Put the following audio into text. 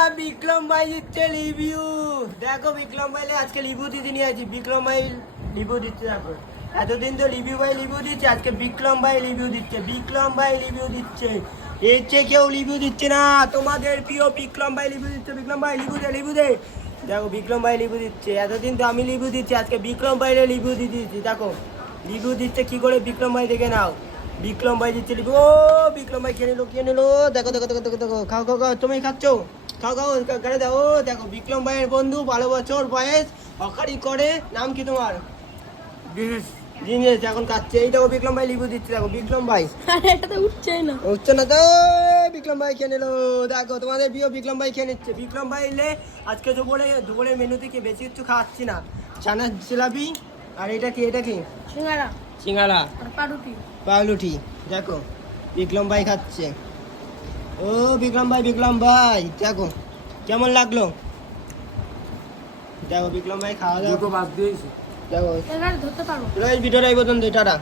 বন্ধুরা বিক্রম ভাই দিচ্ছে রিভিউ। দেখো বিক্রম ভাই আজকে রিভিউ দিতে নিয়ে আছি। বিক্রম ভাই রিভিউ দিচ্ছে। দেখো এতদিন তো রিভিউ ভাই রিভিউ দিচ্ছে, আজকে বিক্রম ভাই রিভিউ দিচ্ছে। বিক্রম ভাই রিভিউ দিচ্ছে, এর চেয়ে কেউ রিভিউ দিচ্ছে না। তোমাদের প্রিয় বিক্রম ভাই রিভিউ দিচ্ছে। বিক্রম ভাই রিভিউ দে, রিভিউ দে। দেখো বিক্রম ভাই রিভিউ দিচ্ছে। এতদিন তো আমি রিভিউ দিচ্ছি, আজকে বিক্রম ভাই রিভিউ দিয়ে দিচ্ছি। দেখো রিভিউ দিচ্ছে কি করে বিক্রম ভাই, দেখে নাও। বিক্রম ভাই দিচ্ছে রিভিউ। ও বিক্রম ভাই খেয়ে নিলো। দেখো দেখো দেখো দেখো দেখো, খাও খাও খাও, তুমি খাচ্ছ, খাও খাও করে দাও। ও দেখো বিক্রম ভাইয়ের বন্ধু, 12 বছর বয়স, অকারি করে। নাম কি তোমার? জিনিস এখন খাচ্ছে। এই দেখো বিক্রম ভাই রিভিউ দিচ্ছে। দেখো বিক্রম ভাই এটাতে উঠছেই না, উঠছে না তো। বিক্রম ভাই খেয়ে নিলো। দেখো তোমাদের প্রিয় বিক্রম ভাই খেয়ে নিচ্ছে। বিক্রম ভাই এলে আজকে দুপুরের মেনু থেকে বেশি কিছু খাওয়াচ্ছি না। চানার জিলাপি আর এটা কি, এটা কি? সিঙ্গারা সিঙ্গারা আর পাউরুটি। পাউরুটি। দেখো বিক্রম ভাই খাচ্ছে। ও বিক্রম ভাই, বিক্রম ভাই দেখো কেমন লাগলো। দেখো বিক্রম ভাই খাওয়া দাওয়া দুটো বাদ দিয়েছি। দেখো। এবারে ধরতে পারবো। ভিডিওটা এই পর্যন্ত, টাটা।